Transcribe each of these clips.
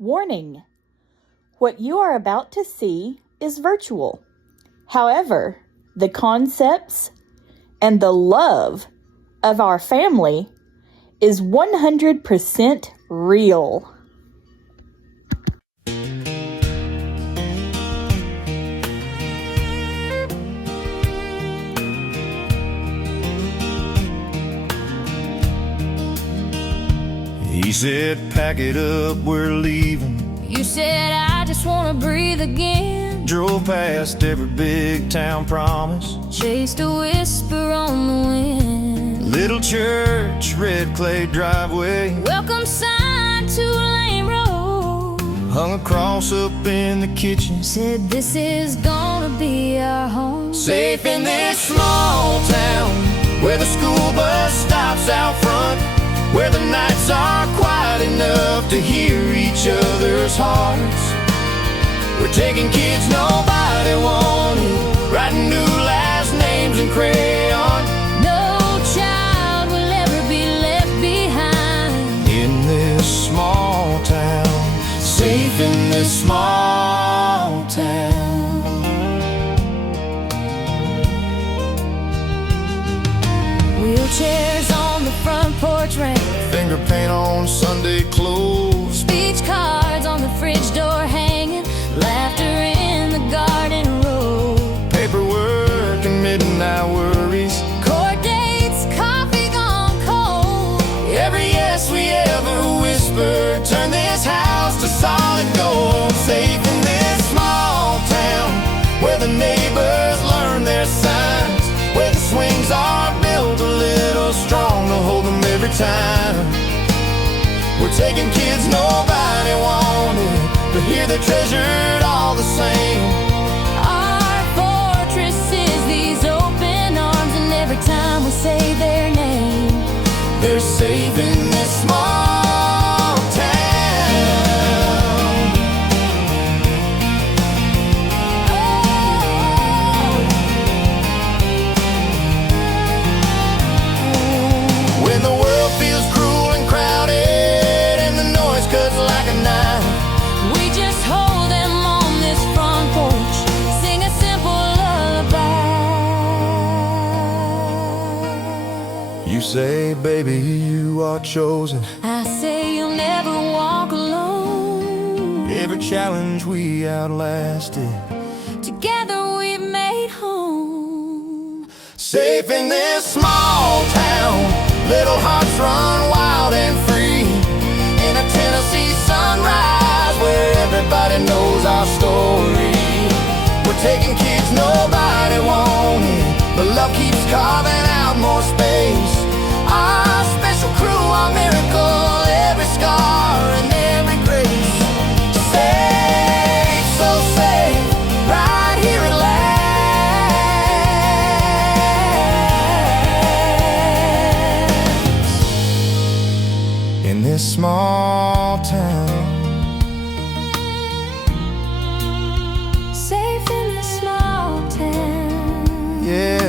Warning: what you are about to see is virtual. However, the concepts and the love of our family is 100% real. He said, pack it up, we're leaving. You said, I just wanna breathe again. Drove past every big town promise. Chased a whisper on the wind. Little church, red clay driveway. Welcome sign to a lame road. Hung a cross up in the kitchen. Said, this is gonna be our home. Safe in this small town, where the school bus stops out front, where the nights are quiet enough to hear each other's hearts. We're taking kids nobody wanted, writing new last names in crayon. No child will ever be left behind. In this small town, safe in this small town. Wheelchairs on the front porch rail. Finger paint on Sunday clothes. Speech cards on the fridge door hanging. Laughter in the garden row. Paperwork and midnight worries. Court dates, coffee gone cold. Every yes we ever whispered turned this house to solid gold. Safe in this small town, where the neighbors learn their signs, where the swings are built a little strong to hold them every time. We're taking kids nobody wanted, but here they're treasured all the same. Our fortress is these open arms, and every time we say their name, They're safe in this small town. When the world feels cruel and crowded and the noise cuts like a knife, we just hold them on this front porch, sing a simple lullaby. you say, baby, you are chosen. I say you'll never walk alone. Every challenge we outlasted. Together we've made home. Safe in this small town, little hearts run wild and free. In a Tennessee sunrise, where everybody knows our story. We're taking kids nobody wanted, but love keeps carving out more space. Our special crew, our miracle, every scar and every grace. Safe, so safe, right here at last. In this small town, Safe in this small town. yeah.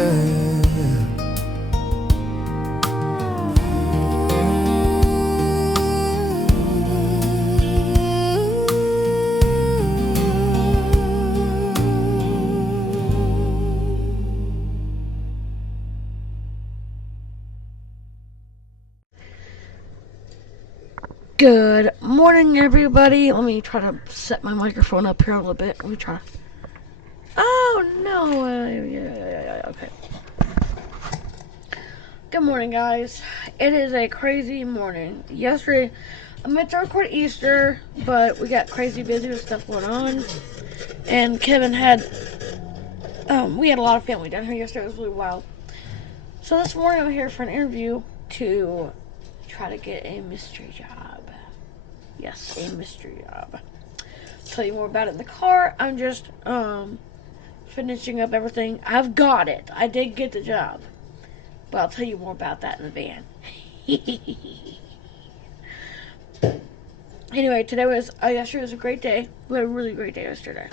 Good morning, everybody. Let me try to set my microphone up here a little bit. Let me try. Oh, no. Yeah, okay. Good morning, guys. It is a crazy morning. Yesterday, I meant to record Easter, but we got crazy busy with stuff going on. And Kevin had, we had a lot of family down here yesterday. It was really wild. So this morning, I'm here for an interview to try to get a mystery job. Yes, a mystery job. Tell you more about it in the car. I'm just finishing up everything. I've got it. I did get the job. But I'll tell you more about that in the van. Anyway, yesterday was a great day. We had a really great day yesterday.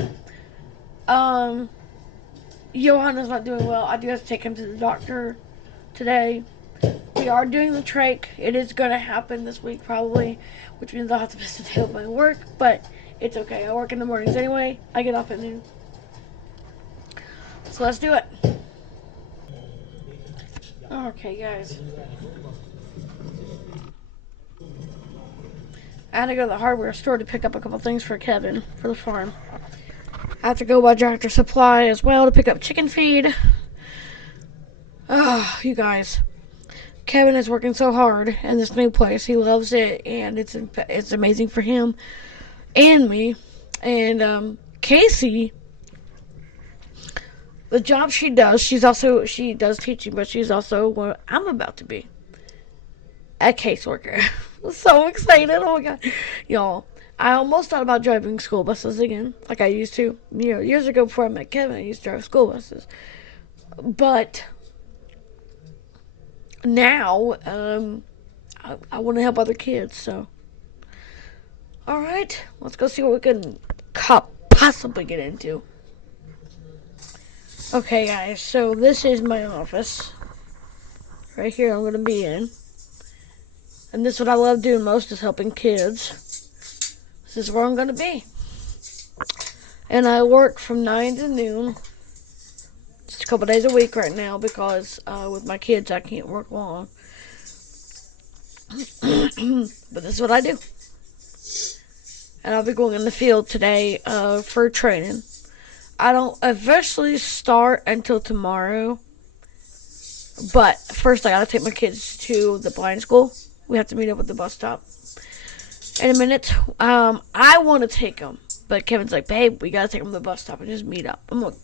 Johanna's not doing well. I do have to take him to the doctor today. We we are doing the trach. It is going to happen this week probably, which means I'll have to miss a day of my work, but it's okay. I work in the mornings anyway. I get off at noon. So let's do it. Okay, guys. I had to go to the hardware store to pick up a couple things for Kevin for the farm. I have to go by Tractor Supply as well to pick up chicken feed. Oh, you guys. Kevin is working so hard in this new place. He loves it, and it's amazing for him and me. And Casey, the job she does, she does teaching, but she's also what I'm about to be, a caseworker. So excited! Oh my god, y'all! I almost thought about driving school buses again, like I used to. Years ago before I met Kevin, I used to drive school buses, but now I want to help other kids. So, all right, let's go see what we can possibly get into. Okay, guys, so this is my office. Right here I'm going to be in. And this is what I love doing most, is helping kids. This is where I'm going to be. And I work from 9 to noon. Just a couple days a week right now because with my kids I can't work long. But this is what I do. And I'll be going in the field today for training. I don't officially start until tomorrow. But first I gotta take my kids to the blind school. We have to meet up at the bus stop in a minute. I want to take them. But Kevin's like, babe, we gotta take them to the bus stop and just meet up. I'm like,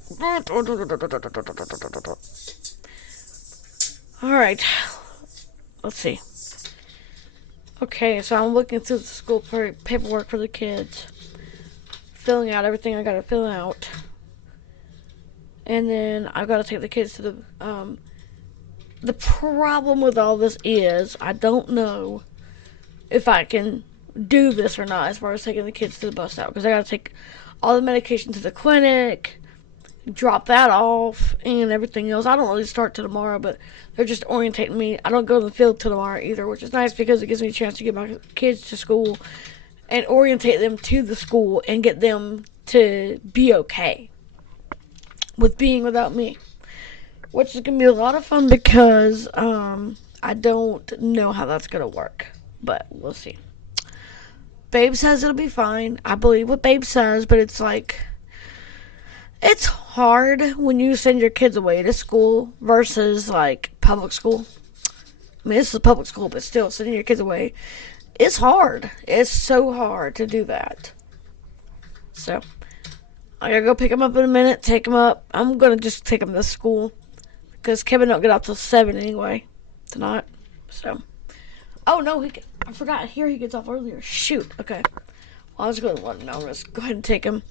alright. Let's see. Okay, so I'm looking through the school paperwork for the kids. Filling out everything I gotta fill out. And then I've gotta take the kids to the problem with all this is I don't know if I can do this or not as far as taking the kids to the bus stop, because I gotta take all the medication to the clinic, drop that off, and everything else. I don't really start till tomorrow, but they're just orientating me. I don't go to the field till tomorrow either, which is nice because it gives me a chance to get my kids to school and orientate them to the school and get them to be okay with being without me, which is going to be a lot of fun because I don't know how that's going to work, but we'll see. Babe says it'll be fine. I believe what Babe says, but it's like, it's hard when you send your kids away to school versus like public school. I mean, this is public school, but still, sending your kids away, it's hard. It's so hard to do that. So, I gotta go pick them up in a minute, take them up. I'm gonna just take them to school because Kevin don't get out till 7 anyway tonight. So, oh no, I forgot. Here he gets off earlier. Shoot. Okay. Well, I was going to let him know. Let's go ahead and take him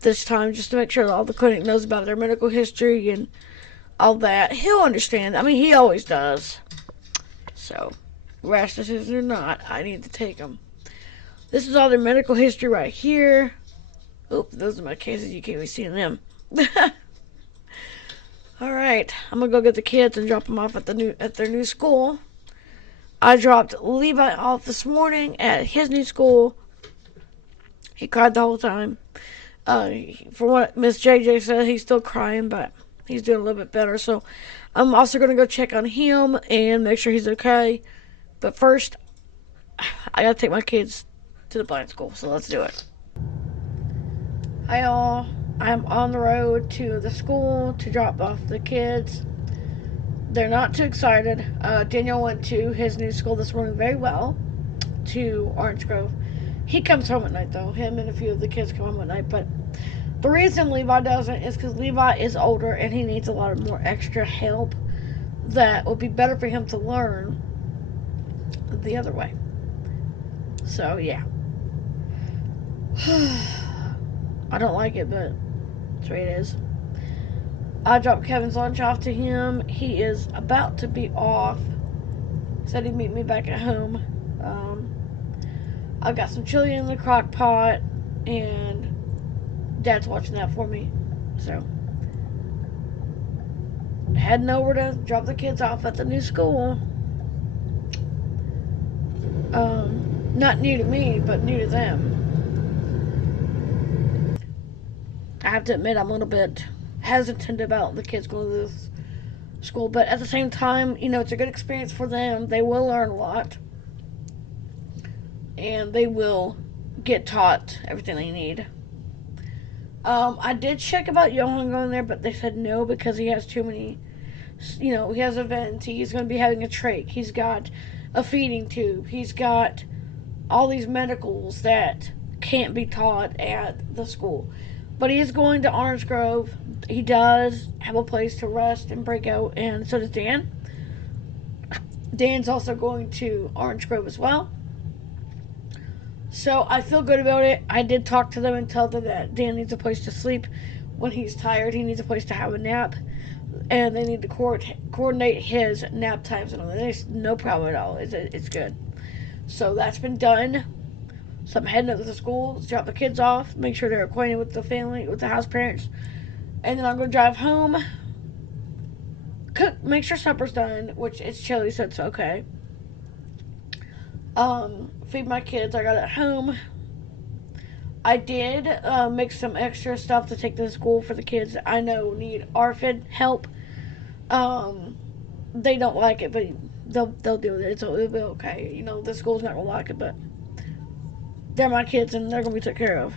this time just to make sure that all the clinic knows about their medical history and all that. He'll understand. I mean, he always does. So, rash decision or not, I need to take him. This is all their medical history right here. Oop, those are my cases. You can't be seeing them. Alright, I'm going to go get the kids and drop them off at their new school. I dropped Levi off this morning at his new school. He cried the whole time. For what Miss JJ said, he's still crying, but he's doing a little bit better. So I'm also going to go check on him and make sure he's okay. But first, I got to take my kids to the blind school, so let's do it. Hi all. I'm on the road to the school to drop off the kids. They're not too excited. Daniel went to his new school this morning very well, to Orange Grove. He comes home at night though. Him and a few of the kids come home at night. But the reason Levi doesn't is because Levi is older and he needs a lot of more extra help that would be better for him to learn the other way. So yeah. I don't like it, but that's the way it is. I dropped Kevin's lunch off to him. He is about to be off. Said he'd meet me back at home. I've got some chili in the crock pot, and Dad's watching that for me. So, heading over to drop the kids off at the new school. Not new to me, but new to them. I have to admit, I'm a little bit hesitant about the kids going to this school, but at the same time, it's a good experience for them. They will learn a lot, and they will get taught everything they need. I did check about Johan going there, but they said no because he has too many. He has a vent. He's going to be having a trach. He's got a feeding tube. He's got all these medicals that can't be taught at the school. But he is going to Orange Grove. He does have a place to rest and break out, and so does Dan. Dan's also going to Orange Grove as well. So I feel good about it. I did talk to them and tell them that Dan needs a place to sleep when he's tired. He needs a place to have a nap. And they need to coordinate his nap times and all that. There's no problem at all. It's good. So that's been done. So I'm heading up to the school, drop the kids off, make sure they're acquainted with the family, with the house parents. And then I'm going to drive home, cook, make sure supper's done, which it's chilly, so it's okay. Feed my kids. I got it home. I did make some extra stuff to take to the school for the kids I know need ARFID help. They don't like it, but they'll deal with it. It'll be okay. The school's not gonna like it, but they're my kids and they're gonna be taken care of.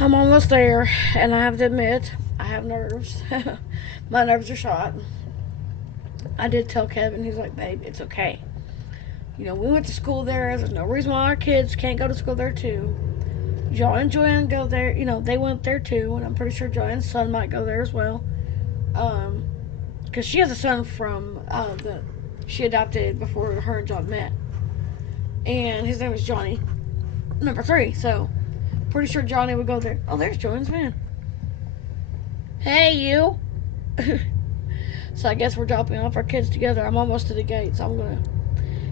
I'm almost there, and I have to admit, I have nerves. My nerves are shot. I did tell Kevin. He's like, babe, it's okay. We went to school there. There's no reason why our kids can't go to school there too. Joy and Joanne go there. They went there too, and I'm pretty sure Joanne's son might go there as well. Because she has a son from that she adopted before her and John met, and his name is Johnny, number 3. So, pretty sure Johnny would go there. Oh, there's Joanne's man. Hey, you. So I guess we're dropping off our kids together. I'm almost to the gate, so I'm gonna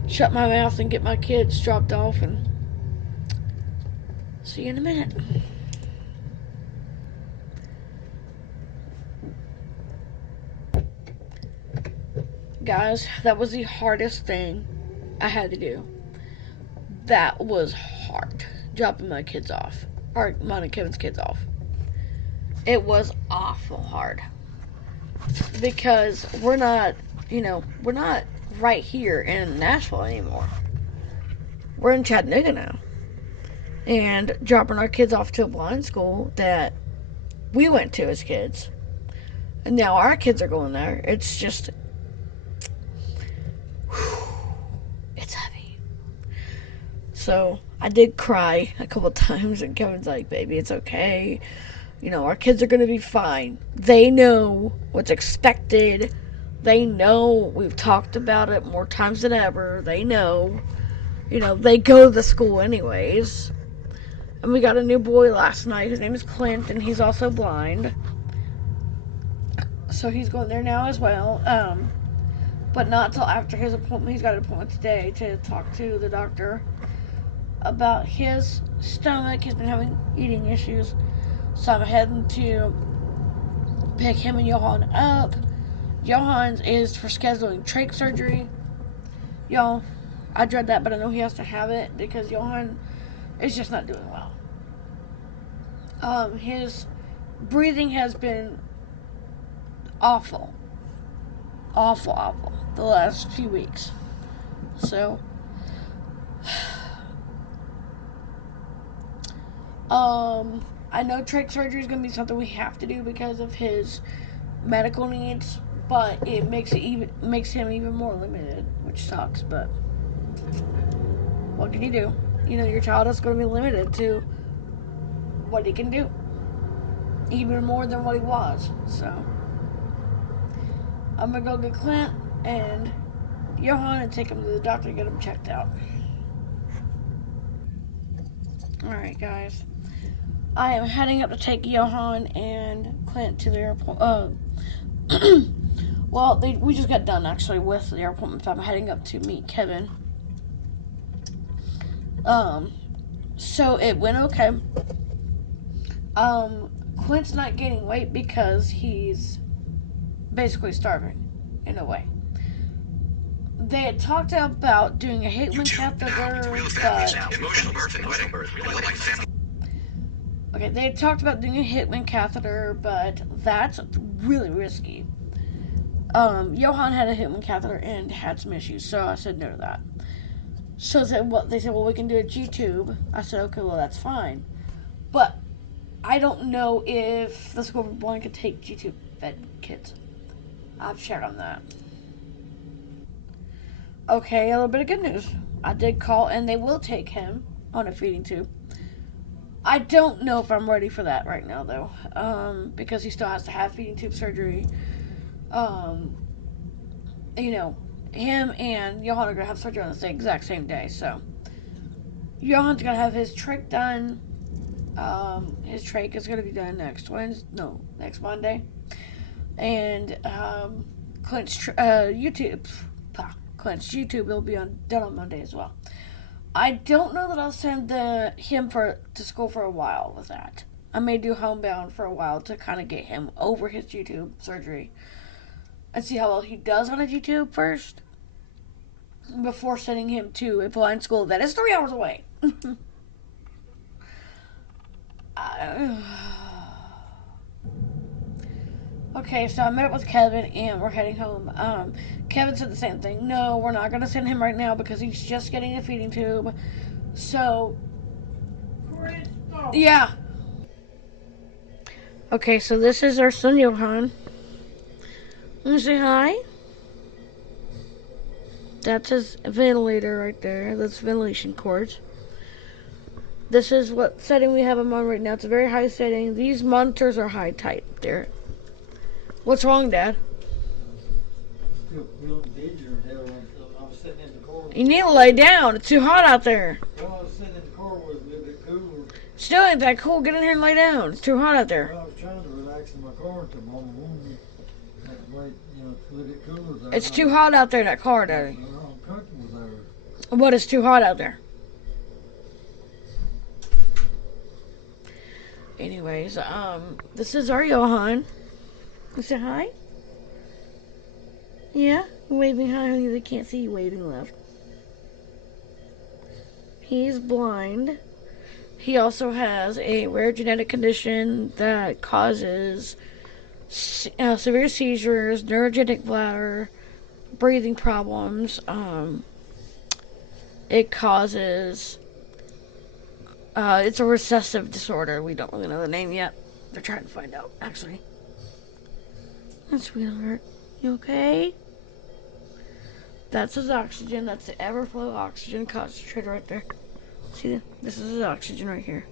shut my mouth and get my kids dropped off, and see you in a minute. Guys, that was the hardest thing I had to do. That was hard. Dropping my kids off. Or mine and Kevin's kids off. It was awful hard. Because we're not right here in Nashville anymore. We're in Chattanooga now. And dropping our kids off to a blind school that we went to as kids. And now our kids are going there. It's just, it's heavy. So I did cry a couple times, and Kevin's like, baby, it's okay. Our kids are going to be fine. They know what's expected. They know we've talked about it more times than ever. They know. They go to the school anyways. And we got a new boy last night. His name is Clint, and he's also blind. So he's going there now as well. But not until after his appointment. He's got an appointment today to talk to the doctor about his stomach. He's been having eating issues. So I'm heading to pick him and Johan up. Johan's is for scheduling trach surgery. Y'all, I dread that, but I know he has to have it because Johan is just not doing well. His breathing has been awful. Awful the last few weeks. So, I know trach surgery is going to be something we have to do because of his medical needs, but it makes him even more limited, which sucks, but what can you do? Your child is going to be limited to what he can do, even more than what he was. So I'm going to go get Clint and Johan and take him to the doctor and get him checked out. Alright, guys. I am heading up to take Johan and Clint to their appointment. Well, we just got done actually with their appointment. So I'm heading up to meet Kevin. So it went okay. Clint's not gaining weight because he's basically starving in a way. they had talked about doing a Haitlin catheter, but Emotional birth and wedding. Like family. okay, they had talked about doing a Haitlin catheter, but that's really risky. Johan had a Haitlin catheter and had some issues, so I said no to that. So they said, well, we can do a G-tube. I said, okay, well, that's fine. But I don't know if the school for blind could take G-tube fed kids. I've shared on that. Okay, a little bit of good news. I did call, and they will take him on a feeding tube. I don't know if I'm ready for that right now, though, because he still has to have feeding tube surgery. Him and Johan are gonna have surgery on the exact same day, so Johan's gonna have his trach done. His trach is gonna be done next Monday, and Clint's YouTube will be done on Monday as well. I don't know that I'll send him to school for a while with that. I may do homebound for a while to kind of get him over his YouTube surgery and see how well he does on a YouTube first before sending him to a blind school that is 3 hours away. Okay, so I met up with Kevin and we're heading home. Kevin said the same thing. No, we're not going to send him right now because he's just getting a feeding tube. So, yeah. Okay, so this is our son Johan. Want to say hi? That's his ventilator right there. That's ventilation cords. This is what setting we have him on right now. It's a very high setting. These monitors are high type there. What's wrong, Dad? Still feeling dizzy or hell. I was sitting in the car. You need to lay down. It's too hot out there. Well, I was sitting in the car where it was a little bit cooler. Still ain't that cool. Get in here and lay down. It's too hot out there. Well, I was trying to relax in my car until Mama warned me. That way, it's a little bit cooler there. It's too hot out there in that car, Daddy. I'm comfortable there. But it's too hot out there. Anyways, this is our Johan. You say hi? Yeah? You're waving hi, honey. They can't see you waving left. He's blind. He also has a rare genetic condition that causes severe seizures, neurogenic bladder, breathing problems. It causes... it's a recessive disorder. We don't really know the name yet. They're trying to find out, actually. Sweetheart, you okay? That's his oxygen. That's the Everflow oxygen concentrator right there. See, this is his oxygen right here.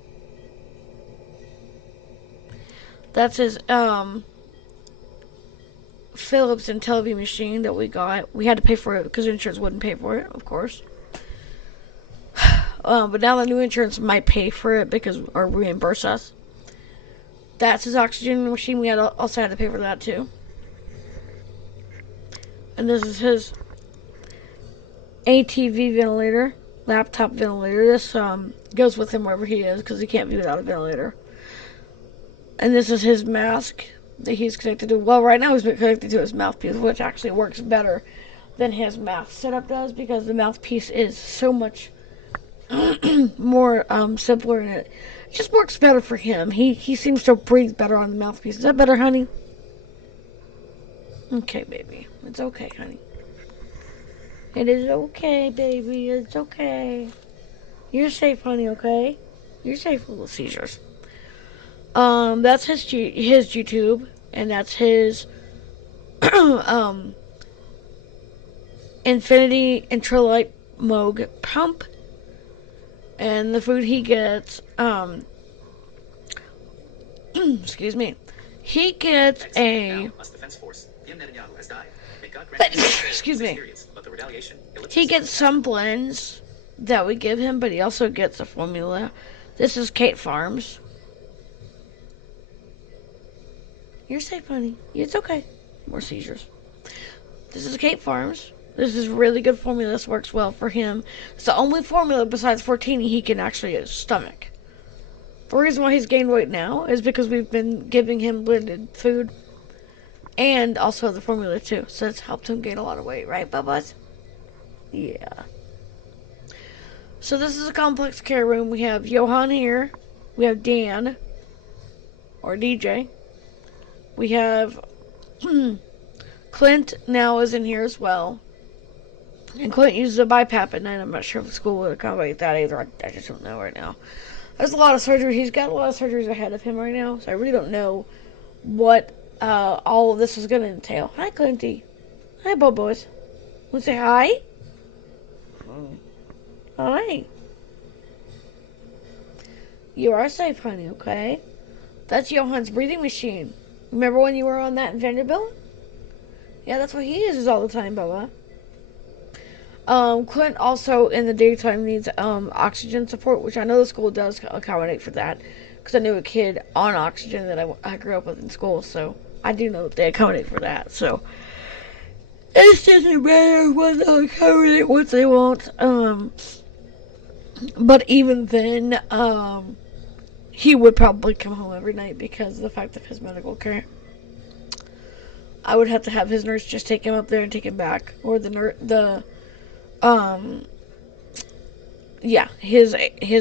That's his Philips and IntelliVue machine that we got. We had to pay for it because insurance wouldn't pay for it, of course. But now the new insurance might pay for it or reimburse us. That's his oxygen machine. We also had to pay for that too. And this is his ATV ventilator, laptop ventilator. This goes with him wherever he is because he can't be without a ventilator. And this is his mask that he's connected to. Well, right now he's been connected to his mouthpiece, which actually works better than his mouth setup does because the mouthpiece is so much more simpler and it just works better for him. He seems to breathe better on the mouthpiece. Is that better, honey? Okay, baby. It's okay, honey. It is okay, baby. It's okay. You're safe, honey, okay? You're safe with the seizures. That's his G-tube, and that's his Infinity Intralight Moog pump. And the food he gets, excuse me, he gets excuse me, he gets some blends that we give him, but he also gets a formula. This is Kate Farms. You're safe, honey. It's okay. More seizures. This is Kate Farms. This is really good formula. This works well for him. It's the only formula besides Fortini he can actually stomach. The reason why he's gained weight now is because we've been giving him blended food and also the formula too. So it's helped him gain a lot of weight, right, Bubba's? Yeah. So this is a complex care room. We have Johan here. We have Dan, or DJ. We have Clint now is in here as well. And Clint uses a BiPAP at night. I'm not sure if the school would accommodate that either. I just don't know right now. There's a lot of surgery. He's got a lot of surgeries ahead of him right now, so I really don't know what all of this is going to entail. Hi, Clinty. Hi, Boys. Want to say hi? Hi. You are safe, honey, okay? That's Johan's breathing machine. Remember when you were on that in Vanderbilt? Yeah, that's what he uses all the time, Bubba. Clint also in the daytime needs oxygen support, which I know the school does accommodate for that, because I knew a kid on oxygen that I grew up with in school, so I do know that they accommodate for that. So it's just a matter of what they'll accommodate, what they want. But even then, he would probably come home every night because of the fact of his medical care. I would have to have his nurse just take him up there and take him back, or his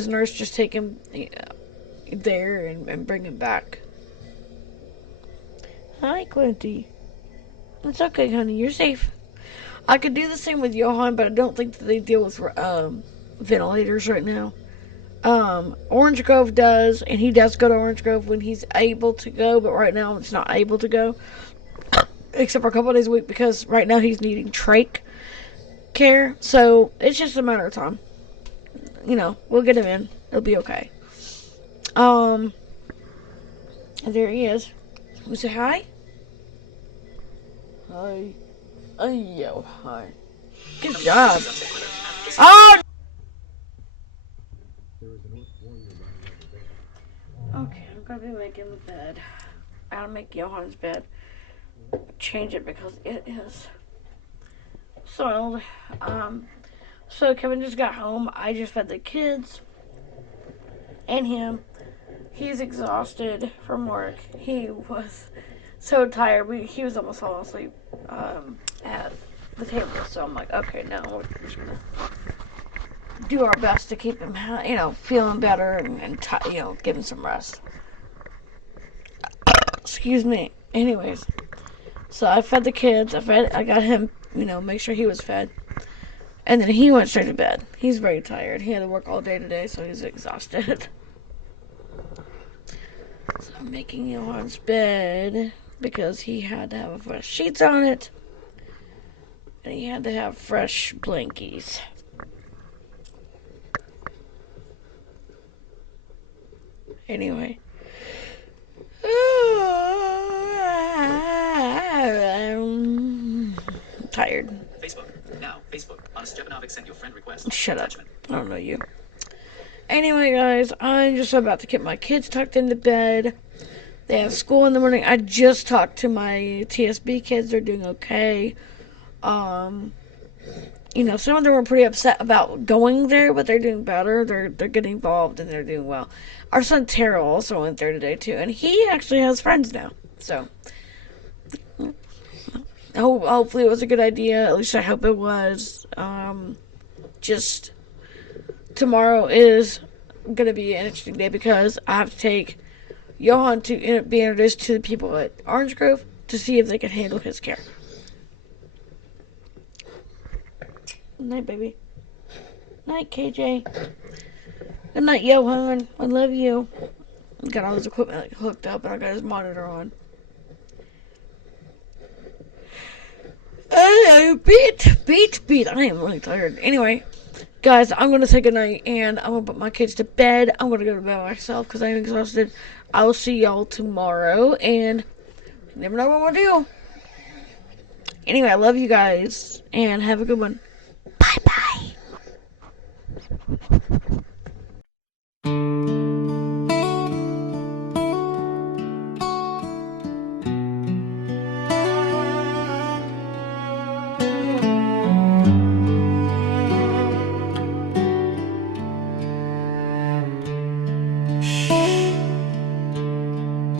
nurse just take him there and bring him back. Hi, Quinty. It's okay, honey. You're safe. I could do the same with Johan, but I don't think that they deal with ventilators right now. Orange Grove does, and he does go to Orange Grove when he's able to go, but right now it's not able to go. Except for a couple of days a week, because right now he's needing trach care, so it's just a matter of time. You know, we'll get him in. It'll be okay. And there he is. We say hi? Hi. Oh, yo, hi. Good job. Oh! Okay, I'm gonna be making the bed. I'll make Johan's bed. Change it because it is soiled. So Kevin just got home. I just fed the kids and him. He's exhausted from work. He was so tired. He was almost falling asleep at the table. So I'm like, okay, now we're just gonna do our best to keep him, feeling better and give him some rest. Excuse me. Anyways, so I fed the kids. I got him, make sure he was fed. And then he went straight to bed. He's very tired. He had to work all day today, so he's exhausted. So I'm making Johan's bed because he had to have fresh sheets on it. And he had to have fresh blankies. Anyway. I'm tired. Facebook. Now, Facebook. Honest Jepanovic sent you a friend request. Shut up. I don't know you. Anyway, guys, I'm just about to get my kids tucked into bed. They have school in the morning. I just talked to my TSB kids. They're doing okay. Some of them were pretty upset about going there, but they're doing better. They're getting involved and they're doing well. Our son Terrell also went there today too, and he actually has friends now. So hopefully it was a good idea. At least I hope it was. Just tomorrow is gonna be an interesting day because I have to take Johan to be introduced to the people at Orange Grove to see if they can handle his care. Good night, baby. Night, KJ. Good night, Johan. I love you. Got all his equipment hooked up, and I got his monitor on. Beat. I am really tired. Anyway, guys, I'm going to say goodnight, and I'm going to put my kids to bed. I'm going to go to bed myself because I'm exhausted. I will see y'all tomorrow, and you never know what we'll do. Anyway, I love you guys, and have a good one. Bye-bye.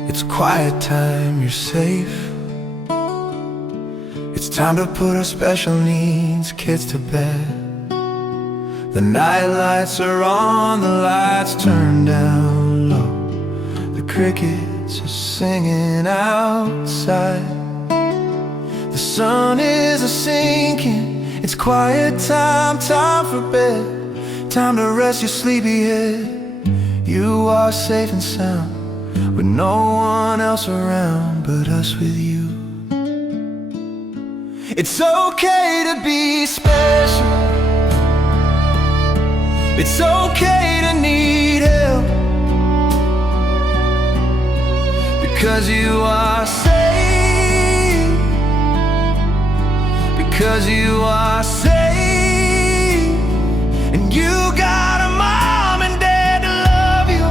It's quiet time, you're safe. It's Time to put our special needs kids to bed. The night lights are on, the lights turn down low. The crickets are singing outside. The sun is a-sinking, it's quiet time, time for bed. Time to rest your sleepy head. You are safe and sound, with no one else around but us with you. It's okay to be special. It's okay to need help, because you are safe. Because you are safe. And you got a mom and dad to love you.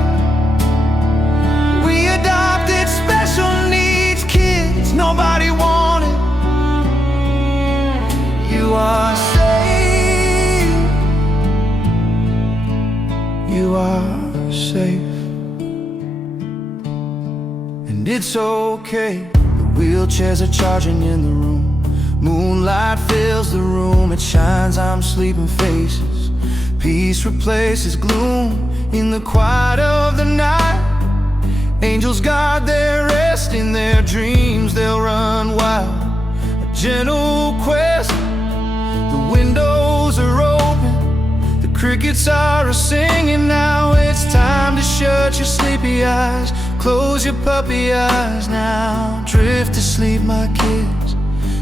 We adopted special needs kids nobody wanted. You are safe. You are safe. And it's okay. The wheelchairs are charging in the room. Moonlight fills the room, it shines on sleeping faces. Peace replaces gloom in the quiet of the night. Angels guard their rest in their dreams, they'll run wild. A gentle quest, the windows are open, the crickets are a-singing now. It's time to shut your sleepy eyes, close your puppy eyes now. Drift to sleep, my kids,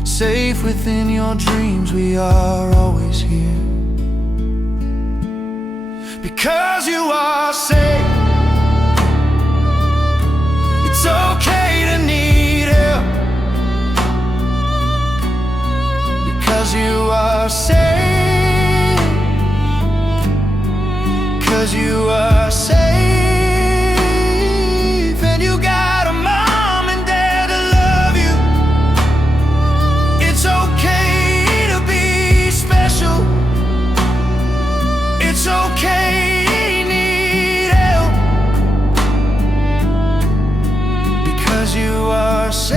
safe within your dreams. We are always here. Because you are safe. It's okay to need help, because you are safe. Because you are safe. And you got a mom and dad to love you. It's okay to be special. It's okay to need help, because you are safe.